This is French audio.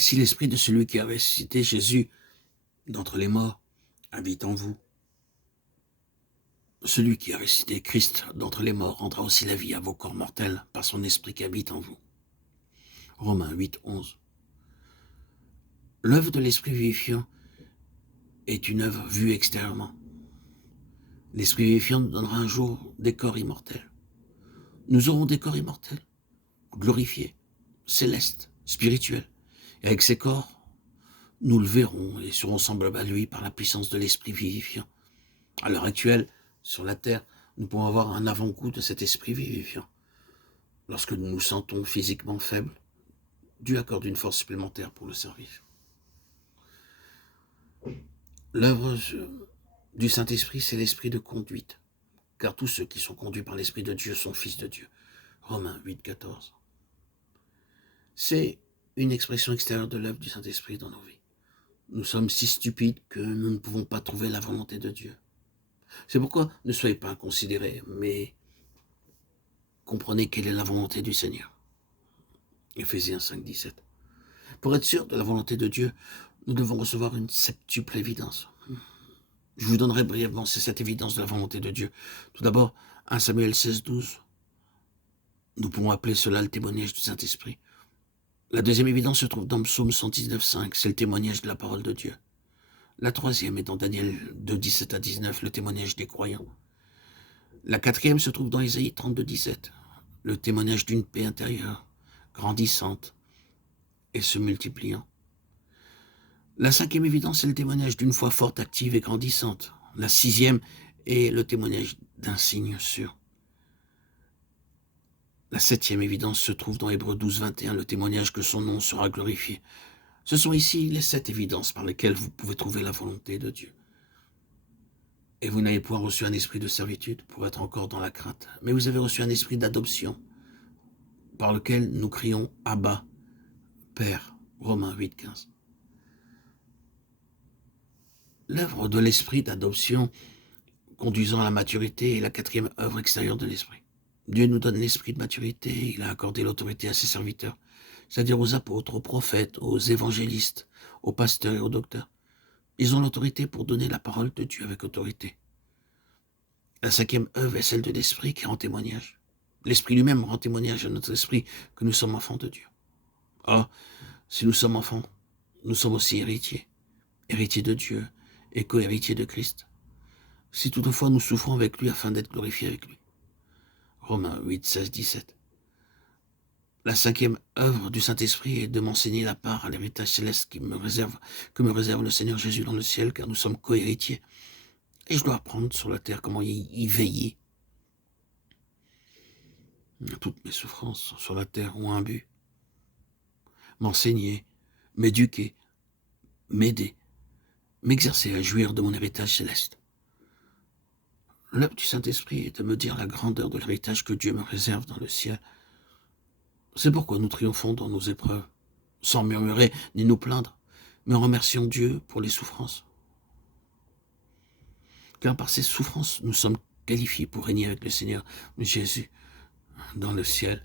si l'esprit de celui qui a ressuscité Jésus d'entre les morts habite en vous, celui qui a ressuscité Christ d'entre les morts rendra aussi la vie à vos corps mortels par son esprit qui habite en vous. Romains 8, 11. L'œuvre de l'esprit vivifiant est une œuvre vue extérieurement. L'esprit vivifiant nous donnera un jour des corps immortels. Nous aurons des corps immortels, glorifiés, célestes, spirituels. Et avec ces corps, nous le verrons et serons semblables à lui par la puissance de l'esprit vivifiant. À l'heure actuelle, sur la terre, nous pouvons avoir un avant-goût de cet esprit vivifiant. Lorsque nous nous sentons physiquement faibles, Dieu accorde une force supplémentaire pour le servir. L'œuvre du Saint-Esprit, c'est l'esprit de conduite, car tous ceux qui sont conduits par l'Esprit de Dieu sont fils de Dieu. Romains 8, 14. C'est une expression extérieure de l'œuvre du Saint-Esprit dans nos vies. Nous sommes si stupides que nous ne pouvons pas trouver la volonté de Dieu. C'est pourquoi ne soyez pas inconsidérés, mais comprenez quelle est la volonté du Seigneur. Éphésiens 5, 17. Pour être sûr de la volonté de Dieu, nous devons recevoir une septuple évidence. Je vous donnerai brièvement cette évidence de la volonté de Dieu. Tout d'abord, 1 Samuel 16, 12. Nous pouvons appeler cela le témoignage du Saint-Esprit. La deuxième évidence se trouve dans Psaume 119, 5. C'est le témoignage de la parole de Dieu. La troisième est dans Daniel 2, 17 à 19, le témoignage des croyants. La quatrième se trouve dans Ésaïe 32, 17, le témoignage d'une paix intérieure, grandissante et se multipliant. La cinquième évidence est le témoignage d'une foi forte, active et grandissante. La sixième est le témoignage d'un signe sûr. La septième évidence se trouve dans Hébreux 12, 21, le témoignage que son nom sera glorifié. Ce sont ici les 7 évidences par lesquelles vous pouvez trouver la volonté de Dieu. Et vous n'avez point reçu un esprit de servitude pour être encore dans la crainte, mais vous avez reçu un esprit d'adoption par lequel nous crions « Abba, Père » Romains 8, 15. L'œuvre de l'esprit d'adoption conduisant à la maturité est la quatrième œuvre extérieure de l'esprit. Dieu nous donne l'esprit de maturité, il a accordé l'autorité à ses serviteurs, c'est-à-dire aux apôtres, aux prophètes, aux évangélistes, aux pasteurs et aux docteurs. Ils ont l'autorité pour donner la parole de Dieu avec autorité. La cinquième œuvre est celle de l'esprit qui rend témoignage. L'esprit lui-même rend témoignage à notre esprit que nous sommes enfants de Dieu. Or, si nous sommes enfants, nous sommes aussi héritiers, héritiers de Dieu et co-héritiers de Christ. Si toutefois nous souffrons avec lui afin d'être glorifiés avec lui. Romains 8, 16, 17. La cinquième œuvre du Saint-Esprit est de m'enseigner la part à l'héritage céleste que me réserve le Seigneur Jésus dans le ciel, car nous sommes co-héritiers. Et je dois apprendre sur la terre comment y veiller. Toutes mes souffrances sur la terre ont un but. M'enseigner, m'éduquer, m'aider, m'exercer à jouir de mon héritage céleste. L'œuvre du Saint-Esprit est de me dire la grandeur de l'héritage que Dieu me réserve dans le ciel. C'est pourquoi nous triomphons dans nos épreuves, sans murmurer ni nous plaindre, mais en remerciant Dieu pour les souffrances. Car par ces souffrances, nous sommes qualifiés pour régner avec le Seigneur Jésus dans le ciel.